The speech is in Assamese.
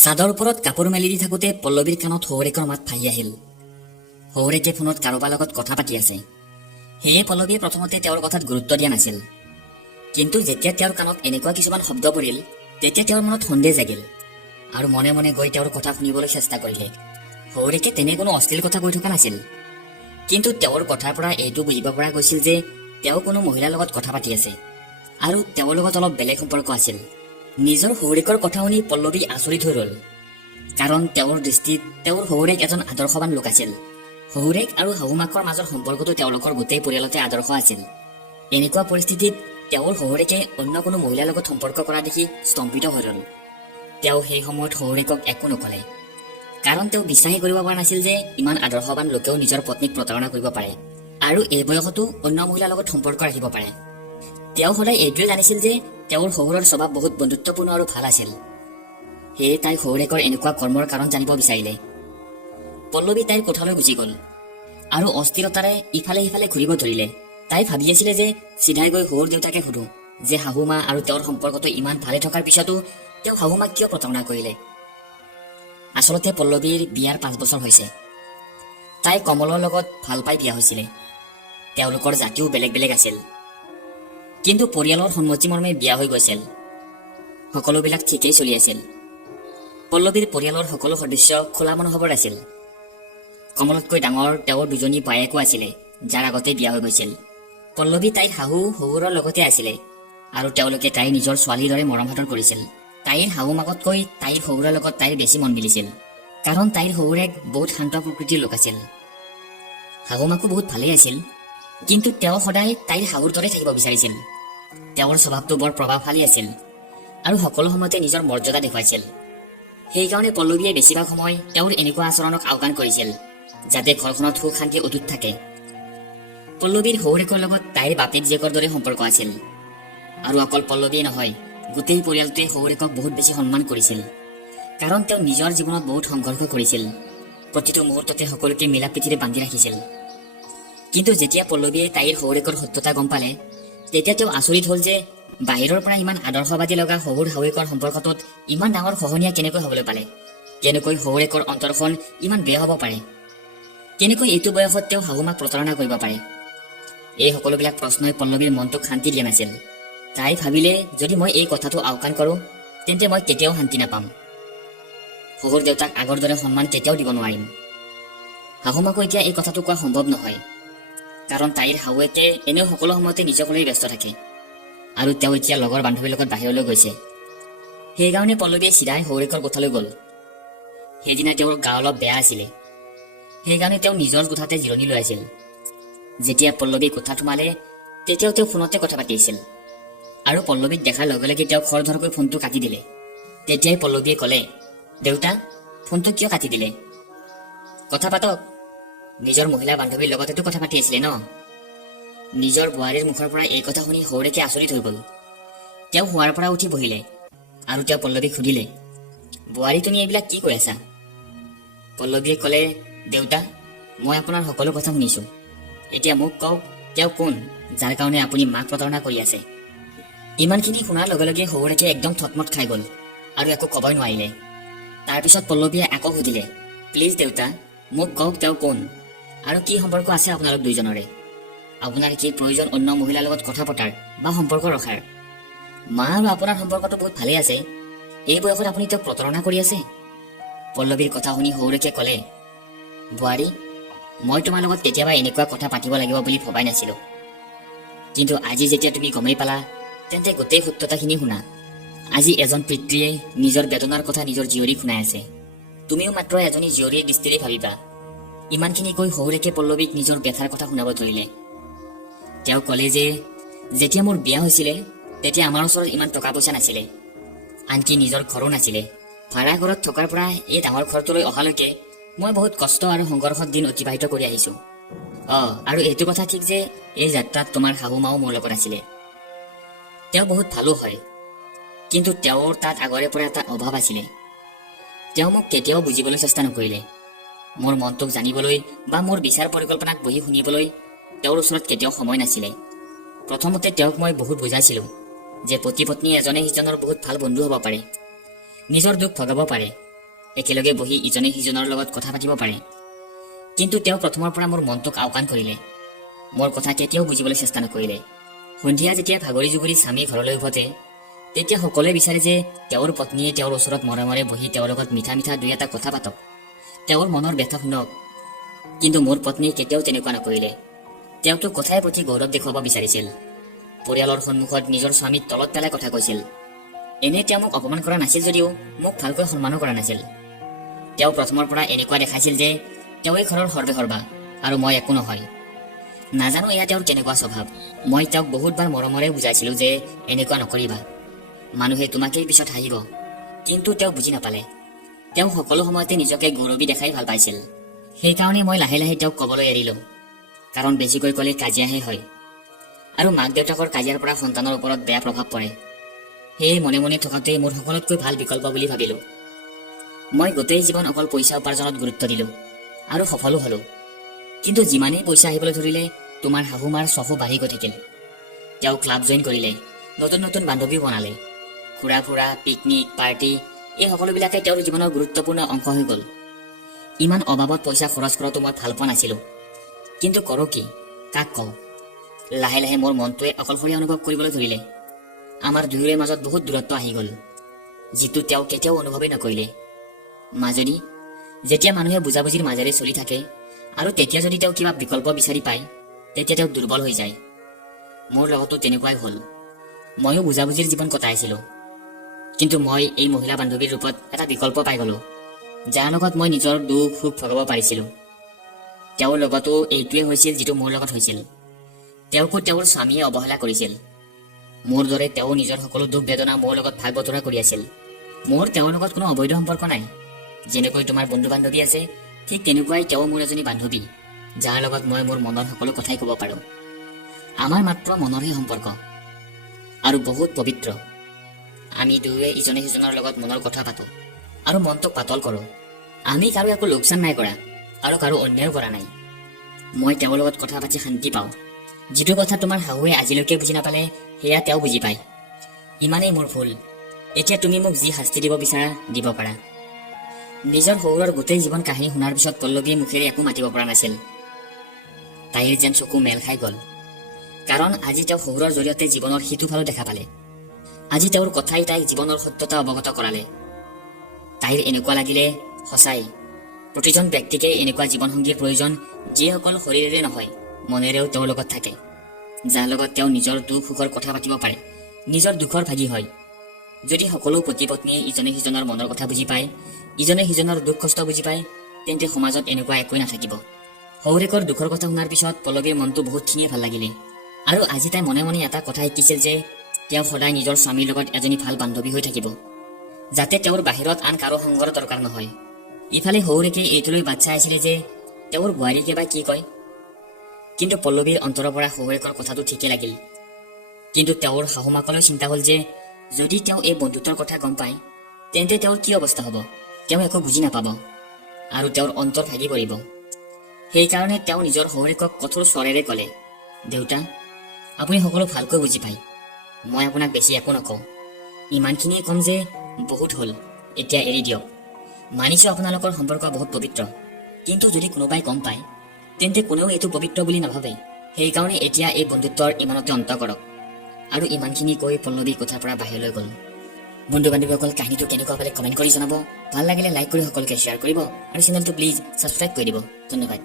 চাদৰ ওপৰত কাপোৰ মেলি দি থাকোঁতে পল্লৱীৰ কাণত শহুৰেকৰ মাত ভাহি আহিল। শহুৰেকে ফোনত কাৰোবাৰ লগত কথা পাতি আছে। সেয়ে পল্লৱীয়ে প্ৰথমতে তেওঁৰ কথাত গুৰুত্ব দিয়া নাছিল। কিন্তু যেতিয়া তেওঁৰ কাণত এনেকুৱা কিছুমান শব্দ পৰিল, তেতিয়া তেওঁৰ মনত সন্দেহ জাগিল আৰু মনে মনে গৈ তেওঁৰ কথা শুনিবলৈ চেষ্টা কৰিলে। শহুৰেকে তেনে কোনো অশ্লীল কথা কৈ থকা নাছিল, কিন্তু তেওঁৰ কথাৰ পৰা এইটো বুজিব পৰা গৈছিল যে তেওঁ কোনো মহিলাৰ লগত কথা পাতি আছে আৰু তেওঁৰ লগত অলপ বেলেগ সম্পৰ্ক আছিল। নিজৰ শহুৰেকৰ কথা শুনি পল্লৱী আচৰিত হৈ ৰল, কাৰণ তেওঁৰ দৃষ্টিত তেওঁৰ শহুৰেক এজন আদৰ্শৱান লোক আছিল। শহুৰেক আৰু শাহুমাকৰ মাজৰ সম্পৰ্কটো তেওঁলোকৰ গোটেই পৰিয়ালতে আদৰ্শ আছিল। এনেকুৱা পৰিস্থিতিত তেওঁৰ শহুৰেকে অন্য কোনো মহিলাৰ লগত সম্পৰ্ক কৰা দেখি স্তম্ভিত হৈ ৰল। তেওঁ সেই সময়ত শহুৰেকক একো নকলে, কাৰণ তেওঁ বিশ্বাসেই কৰিব পৰা নাছিল যে ইমান আদৰ্শৱান লোকেও নিজৰ পত্নীক প্ৰতাৰণা কৰিব পাৰে আৰু এই বয়সতো অন্য মহিলাৰ লগত সম্পৰ্ক ৰাখিব পাৰে। তেওঁ সদায় এইটোৱে জানিছিল যে তেওঁৰ শহুৰৰ স্বভাৱ বহুত বন্ধুত্বপূৰ্ণ আৰু ভাল আছিল। সেয়ে তাই শহুৰেকৰ এনেকুৱা কৰ্মৰ কাৰণ জানিব বিচাৰিলে। পল্লৱী তাইৰ কোঠালৈ গুচি গল আৰু অস্থিৰতাৰে ইফালে সিফালে ঘূৰিব ধৰিলে। তাই ভাবি আছিলে যে চিধাই গৈ শহুৰ দেউতাকে সুধো যে শাহুমা আৰু তেওঁৰ সম্পৰ্কটো ইমান ভালে থকাৰ পিছতো তেওঁ শাহুমাক কিয় প্ৰতাৰণা কৰিলে। আচলতে পল্লৱীৰ বিয়াৰ 5 বছৰ হৈছে। তাই কমলৰ লগত ভাল পাই বিয়া হৈছিলে। তেওঁলোকৰ জাতিও বেলেগ বেলেগ আছিল, কিন্তু পৰিয়ালৰ সন্মতি মৰ্মে বিয়া হৈ গৈছিল। সকলোবিলাক ঠিকেই চলি আছিল। পল্লৱীৰ পৰিয়ালৰ সকলো সদস্য খোলা মনোভাৱৰ আছিল। কমলতকৈ ডাঙৰ তেওঁৰ 2জনী বায়েকো আছিলে, যাৰ আগতে বিয়া হৈ গৈছিল। পল্লৱী তাইৰ শাহু শহুৰৰ লগতে আছিলে আৰু তেওঁলোকে তাইৰ নিজৰ ছোৱালীৰ দৰে মৰম সাদৰ কৰিছিল। তাইৰ শাহুমাকতকৈ তাইৰ শহুৰৰ লগত তাইৰ বেছি মন মিলিছিল, কাৰণ তাইৰ শহুৰেক বহুত শান্ত প্ৰকৃতিৰ লোক আছিল। শাহুমাকো বহুত ভালেই আছিল, কিন্তু তেওঁ সদায় তাইৰ শাহুৰ দৰে থাকিব বিচাৰিছিল। তেওঁৰ স্বভাৱটো বৰ প্ৰভাৱশালী আছিল আৰু সকলো সময়তে নিজৰ মৰ্যাদা দেখুৱাইছিল। সেইকাৰণে পল্লৱীয়ে বেছিভাগ সময় তেওঁৰ এনেকুৱা আচৰণক আওকাণ কৰিছিল, যাতে ঘৰখনত সুখ শান্তি অটুট থাকে। পল্লৱীৰ শহুৰেকৰ লগত তাইৰ বাপেক জীয়েকৰ দৰে সম্পৰ্ক আছিল, আৰু অকল পল্লৱীয়ে নহয়, গোটেই পৰিয়ালটোৱে শহুৰেকক বহুত বেছি সন্মান কৰিছিল, কাৰণ তেওঁ নিজৰ জীৱনত বহুত সংঘৰ্ষ কৰিছিল। প্ৰতিটো মুহূৰ্ততে সকলোকে মিলা প্ৰীতিৰে বান্ধি ৰাখিছিল। কিন্তু যেতিয়া পল্লৱীয়ে তাইৰ শহুৰেকৰ সত্যতা গম পালে, তেতিয়া তেওঁ আচৰিত হল যে বাহিৰৰ পৰা ইমান আদৰ্শবাদী লগা শহুৰ শাহুৱেকৰ সম্পৰ্কটোত ইমান ডাঙৰ খহনীয়া কেনেকৈ হবলৈ পালে। কেনেকৈ শহুৰেকৰ অন্তৰখন ইমান বেয়া হব পাৰে। কেনেকৈ এইটো বয়সত তেওঁ শাহুমাক প্ৰতাৰণা কৰিব পাৰে। এই সকলোবিলাক প্ৰশ্নই পল্লৱীৰ মনটোক শান্তি দিয়া নাছিল। তাই ভাবিলে, যদি মই এই কথাটো আওকাণ কৰোঁ, তেন্তে মই কেতিয়াও শান্তি নাপাম। শহুৰ দেউতাক আগৰ দৰে সন্মান কেতিয়াও দিব নোৱাৰিম। শাহুমাকো এতিয়া এই কথাটো কোৱা সম্ভৱ নহয়, কাৰণ তাইৰ শাহুৱেকে এনেও সকলো সময়তে নিজক লৈ ব্যস্ত থাকে আৰু তেওঁ এতিয়া লগৰ বান্ধৱীৰ লগত বাহিৰলৈ গৈছে। সেইকাৰণে পল্লৱীয়ে চিধাই শহুৰেকৰ কোঠালৈ গল। সেইদিনা তেওঁৰ গা অলপ বেয়া আছিলে, সেইকাৰণে তেওঁ নিজৰ কোঠাতে জিৰণি লৈ আছিল। যেতিয়া পল্লৱী কোঠাত সোমালে, তেতিয়াও তেওঁ ফোনতে কথা পাতি আছিল আৰু পল্লৱীক দেখাৰ লগে লগে তেওঁ খৰধৰকৈ ফোনটো কাটি দিলে। তেতিয়াই পল্লৱীয়ে কলে, দেউতা, ফোনটো কিয় কাটি দিলে? কথা পাতক। নিজৰ মহিলা বান্ধৱীৰ লগতেতো কথা পাতি আছিলে ন? নিজৰ বোৱাৰীৰ মুখৰ পৰা এই কথা শুনি শহুৰেকে আচৰিত হৈ গল। তেওঁ শোৱাৰ পৰা উঠি বহিলে আৰু তেওঁ পল্লৱীক সুধিলে, বোৱাৰী, তুমি এইবিলাক কি কৈ আছা? পল্লৱীয়ে কলে, দেউতা, মই আপোনাৰ সকলো কথা শুনিছো। এতিয়া মোক কওক, তেওঁ কোন যাৰ কাৰণে আপুনি মাক প্ৰতাৰণা কৰি আছে? ইমানখিনি শুনাৰ লগে লগে শহুৰেকে একদম থতমত খাই গল আৰু একো কবই নোৱাৰিলে। তাৰপিছত পল্লৱীয়ে আকৌ সুধিলে, প্লিজ দেউতা, মোক কওক, তেওঁ কোন আৰু কি সম্পৰ্ক আছে আপোনালোক দুইজনৰে? আপোনাৰ কি প্ৰয়োজন অন্য মহিলাৰ লগত কথা পতাৰ বা সম্পৰ্ক ৰখাৰ? মা আৰু আপোনাৰ সম্পৰ্কটো বহুত ভালেই আছে। এই বয়সত আপুনি তেওঁক প্ৰতাৰণা কৰি আছে? পল্লৱীৰ কথা শুনি শহুৰেকে কলে, বোৱাৰী, মই তোমাৰ লগত কেতিয়াবা এনেকুৱা কথা পাতিব লাগিব বুলি ভবাই নাছিলো, কিন্তু আজি যেতিয়া তুমি গমেই পালা, তেন্তে গোটেই সত্যতাখিনি শুনা। আজি এজন পিতৃয়ে নিজৰ বেদনাৰ কথা নিজৰ জীয়ৰীক শুনাই আছে। তুমিও মাত্ৰ এজনী জীয়ৰীৰ দৃষ্টিৰে ভাবিবা। ইমানখিনি কৈ শহুৰেকে পল্লৱীক নিজৰ ব্যথাৰ কথা শুনাব ধৰিলে। তেওঁ কলে যে যেতিয়া মোৰ বিয়া হৈছিলে, তেতিয়া আমাৰ ওচৰত ইমান টকা পইচা নাছিলে, আনকি নিজৰ ঘৰো নাছিলে। ভাড়া ঘৰত থকাৰ পৰা এই ডাঙৰ ঘৰটোলৈ অহালৈকে মই বহুত কষ্ট আৰু সংঘৰ্ষত দিন অতিবাহিত কৰি আহিছো। আৰু এইটো কথা ঠিক যে এই যাত্ৰাত তোমাৰ শাহুমাও মোৰ লগত আছিলে। তেওঁ বহুত ভালো হয়, কিন্তু তেওঁৰ তাত আগৰে পৰা এটা অভাৱ আছিলে। তেওঁ মোক কেতিয়াও বুজিবলৈ চেষ্টা নকৰিলে। মোৰ মনটোক জানিবলৈ বা মোৰ বিচাৰ পৰিকল্পনাক বহি শুনিবলৈ তেওঁৰ ওচৰত কেতিয়াও সময় নাছিলে। প্ৰথমতে তেওঁক মই বহুত বুজাইছিলো যে পতি পত্নী এজনে সিজনৰ বহুত ভাল বন্ধু হ'ব পাৰে, নিজৰ দুখ ভগাব পাৰে, একেলগে বহি ইজনে সিজনৰ লগত কথা পাতিব পাৰে। কিন্তু তেওঁ প্ৰথমৰ পৰা মোৰ মনটোক আওকাণ কৰিলে, মোৰ কথা কেতিয়াও বুজিবলৈ চেষ্টা নকৰিলে। সন্ধিয়া যেতিয়া ভাগৰি জুগৰি স্বামী ঘৰলৈ উভতে, তেতিয়া সকলোৱে বিচাৰে যে তেওঁৰ পত্নীয়ে তেওঁৰ ওচৰত মৰমৰে বহি তেওঁৰ লগত মিঠা মিঠা দুই এটা কথা পাতক, তেওঁৰ মনৰ ব্যথা শুনক। কিন্তু মোৰ পত্নীয়ে কেতিয়াও তেনেকুৱা নকৰিলে। তেওঁতো কথাই প্ৰতি গৌৰৱ দেখুৱাব বিচাৰিছিল, পৰিয়ালৰ সন্মুখত নিজৰ স্বামীক তলত পেলাই কথা কৈছিল। এনে তেওঁ মোক অপমান কৰা নাছিল যদিও মোক ভালকৈ সন্মানো কৰা নাছিল। তেওঁ প্ৰথমৰ পৰা এনেকুৱা দেখাইছিল যে তেওঁ এই ঘৰৰ সৰ্বেসৰ্বা আৰু মই একো নহয়। নাজানো এয়া তেওঁৰ কেনেকুৱা স্বভাৱ। মই তেওঁক বহুতবাৰ মৰমৰে বুজাইছিলো যে এনেকুৱা নকৰিবা, মানুহে তোমাকেই পিছত হাঁহিব। কিন্তু তেওঁ বুজি নাপালে। তেওঁ সকলো সময়তে নিজকে গৌৰৱী দেখাই ভাল পাইছিল। সেইকাৰণে মই লাহে লাহে তেওঁক ক'বলৈ এৰিলো, কাৰণ বেছিকৈ ক'লে কাজিয়াহে হয় আৰু মাক দেউতাকৰ কাজিয়াৰ পৰা সন্তানৰ ওপৰত বেয়া প্ৰভাৱ পৰে। সেয়ে মনে মনে থকাটোৱেই মোৰ সকলোতকৈ ভাল বিকল্প বুলি ভাবিলো। মই গোটেই জীৱন অকল পইচা উপাৰ্জনত গুৰুত্ব দিলো আৰু সফলো হলো। কিন্তু যিমানেই পইচা আহিবলৈ ধৰিলে তোমাৰ শাহুমাৰ চখো বাঢ়ি গৈ থাকিল। তেওঁ ক্লাব জইন কৰিলে, নতুন নতুন বান্ধৱী বনালে। ঘূৰা ফুৰা, পিকনিক, পাৰ্টি এই সকলোবিলাকে তেওঁৰ জীৱনৰ গুৰুত্বপূৰ্ণ অংশ হৈ গ'ল। ইমান অবাবত পইচা খৰচ কৰাটো মই ভাল পোৱা নাছিলো, কিন্তু কৰো কি, কাক কওঁ? লাহে লাহে মোৰ মনটোৱে অকলশৰীয়া অনুভৱ কৰিবলৈ ধৰিলে। আমাৰ দুয়োৰে মাজত বহুত দূৰত্ব আহি গ'ল, যিটো তেওঁ কেতিয়াও অনুভৱেই নকৰিলে। মাজনী, যেতিয়া মানুহে বুজাবুজিৰ মাজেৰে চলি থাকে আৰু তেতিয়া যদি তেওঁ কিবা বিকল্প বিচাৰি পায়, তেতিয়া তেওঁ দুৰ্বল হৈ যায়। মোৰ লগতো তেনেকুৱাই হ'ল। ময়ো বুজাবুজিৰ জীৱন কটাইছিলো, কিন্তু মই এই মহিলা বান্ধৱীৰ ৰূপত এটা বিকল্প পাই গলো, যাৰ লগত মই নিজৰ দুখ সুখ ভগাব পাৰিছিলো। তেওঁৰ লগতো এইটোৱে হৈছিল যিটো মোৰ লগত হৈছিল। তেওঁকো তেওঁৰ স্বামীয়ে অৱহেলা কৰিছিল। মোৰ দৰে তেওঁ নিজৰ সকলো দুখ বেদনা মোৰ লগত ভাগ বতৰা কৰি আছিল। মোৰ তেওঁৰ লগত কোনো অবৈধ সম্পৰ্ক নাই। যেনেকৈ তোমাৰ বন্ধু বান্ধৱী আছে, ঠিক তেনেকুৱাই তেওঁ মোৰ এজনী বান্ধৱী, যাৰ লগত মই মোৰ মনৰ সকলো কথাই ক'ব পাৰো। আমাৰ মাত্ৰ মনৰহে সম্পৰ্ক আৰু বহুত পবিত্ৰ। আমি দুয়োৱে ইজনে সিজনৰ লগত মনৰ কথা পাতো আৰু মনটোক পাতল কৰো। আমি কাৰো একো লোকচান নাই কৰা আৰু কাৰো অন্যায়ো কৰা নাই। মই তেওঁৰ লগত কথা পাতি শান্তি পাওঁ। যিটো কথা তোমাৰ শাহুৱে আজিলৈকে বুজি নাপালে, সেয়া তেওঁ বুজি পায়। ইমানেই মোৰ ভুল। এতিয়া তুমি মোক যি শাস্তি দিব বিচাৰা দিব পাৰা। নিজৰ শহুৰৰ গোটেই জীৱন কাহিনী শুনাৰ পিছত পল্লৱীয়ে মুখেৰে একো মাতিব পৰা নাছিল। তাইৰ যেন চকু মেল খাই গ'ল, কাৰণ আজি তেওঁ শহুৰৰ জৰিয়তে জীৱনৰ সিটো ফালো দেখা পালে। আজি তেওঁৰ কথাই তাইক জীৱনৰ সত্যতা অৱগত কৰালে। তাইৰ এনেকুৱা লাগিলে সঁচাই প্ৰতিজন ব্যক্তিকে এনেকুৱা জীৱনসংগীৰ প্ৰয়োজন, যিসকল শৰীৰেৰে নহয় মনেৰেও তেওঁৰ লগত থাকে, যাৰ লগত তেওঁ নিজৰ দুখ সুখৰ কথা পাতিব পাৰে, নিজৰ দুখৰ ভাগি হয়। যদি সকলো পতি পত্নীয়ে ইজনে সিজনৰ মনৰ কথা বুজি পায়, ইজনে সিজনৰ দুখ কষ্ট বুজি পায়, তেন্তে সমাজত এনেকুৱা একোৱেই নাথাকিব। শহুৰেকৰ দুখৰ কথা শুনাৰ পিছত পল্লৱীৰ মনটো বহুতখিনিয়ে ভাল লাগিলে। আৰু আজি তাই মনে মনে এটা কথা শিকিছিল যে তেওঁ সদায় নিজৰ স্বামীৰ লগত এজনী ভাল বান্ধৱী হৈ থাকিব, যাতে তেওঁৰ বাহিৰত আন কাৰো সংগৰ দৰকাৰ নহয়। ইফালে শহুৰেকে এইটোলৈ বাট চাই আছিলে যে তেওঁৰ বোৱাৰীকে বা কি কয়। কিন্তু পল্লৱীৰ অন্তৰৰ পৰা শহুৰেকৰ কথাটো ঠিকে লাগিল। কিন্তু তেওঁৰ শাহুমাকলৈ চিন্তা হ'ল যে যদি তেওঁ এই বন্ধুত্বৰ কথা গম পায়, তেন্তে তেওঁৰ কি অৱস্থা হ'ব। তেওঁ একো বুজি নাপাব আৰু তেওঁৰ অন্তৰ ভাগি পৰিব। সেইকাৰণে তেওঁ নিজৰ শহুৰেকক কঠোৰ স্বৰেৰে ক'লে, দেউতা, আপুনি সকলো ভালকৈ বুজি পায়। মই আপোনাক বেছি একো নকওঁ। ইমানখিনিয়ে ক'ম যে বহুত হ'ল, এতিয়া এৰি দিয়ক। মানিছো আপোনালোকৰ সম্পৰ্ক বহুত পবিত্ৰ, কিন্তু যদি কোনোবাই গম পায়, তেন্তে কোনেও এইটো পবিত্ৰ বুলি নাভাবে। সেইকাৰণে এতিয়া এই বন্ধুত্বৰ ইমানতে অন্ত কৰক। আৰু ইমানখিনি কৈ পল্লৱী কোঠাৰ পৰা বাহিৰলৈ গ'ল। বন্ধু বান্ধৱীসকল, কাহিনীটো কেনেকুৱা পালে কমেণ্ট কৰি জনাব। ভাল লাগিলে লাইক কৰি সকলোকে শ্বেয়াৰ কৰিব আৰু চেনেলটো প্লিজ ছাবস্ক্ৰাইব কৰি দিব। ধন্যবাদ।